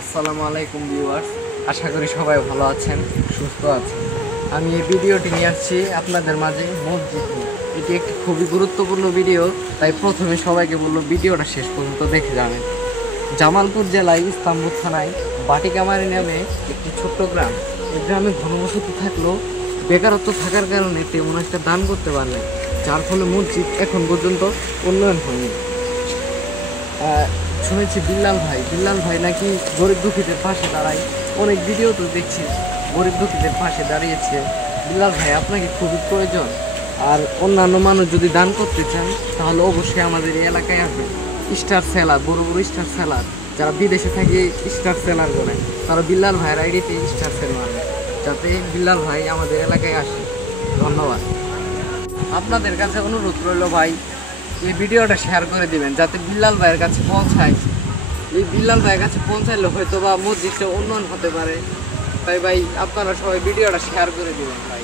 আসসালামু আলাইকুম ভিউয়ার্স, আশা করি সবাই ভালো আছেন, সুস্থ আছেন। আমি এই ভিডিওটি নিয়ে আসছি আপনাদের মাঝে মসজিদ নিয়ে। এটি একটি খুবই গুরুত্বপূর্ণ ভিডিও, তাই প্রথমে সবাইকে বলবো ভিডিওটা শেষ পর্যন্ত দেখে যাবেন। জামালপুর জেলায় ইসলামপুর থানায় বাটিকামারি নামে একটি ছোট্ট গ্রাম। এই গ্রামে ঘনবসতি থাকলেও বেকারত্ব থাকার কারণে তেমন একটা দান করতে পারেন, যার ফলে মসজিদ এখন পর্যন্ত উন্নয়ন হয়নি। শুনেছি বিল্লাল ভাই নাকি গরিব দুঃখীদের পাশে দাঁড়ায়। অনেক ভিডিও তো দেখছি গরিব দুঃখীদের পাশে দাঁড়িয়েছে। বিল্লাল ভাই, আপনাকে খুবই প্রয়োজন। আর অন্যান্য মানুষ যদি দান করতে চান তাহলে অবশ্যই আমাদের এই এলাকায় আসবেন। স্টার সেলার, বড় বড় স্টার সেলার যারা বিদেশে থাকে স্টার সেলার করে, তারা বিল্লাল ভাইয়ের আইডিতে স্টার সেল মারবে, যাতে বিল্লাল ভাই আমাদের এলাকায় আসে। ধন্যবাদ। আপনাদের কাছে অনুরোধ রইল ভাই, এই ভিডিওটা শেয়ার করে দিবেন যাতে বিল্লাল ভাইয়ের কাছে পৌঁছায়। এই বিল্লাল ভাইয়ের কাছে পৌঁছাইলে হয়তো বা মসজিদটা উন্নয়ন হতে পারে। তাই ভাই, আপনারা সবাই ভিডিওটা শেয়ার করে দিবেন ভাই।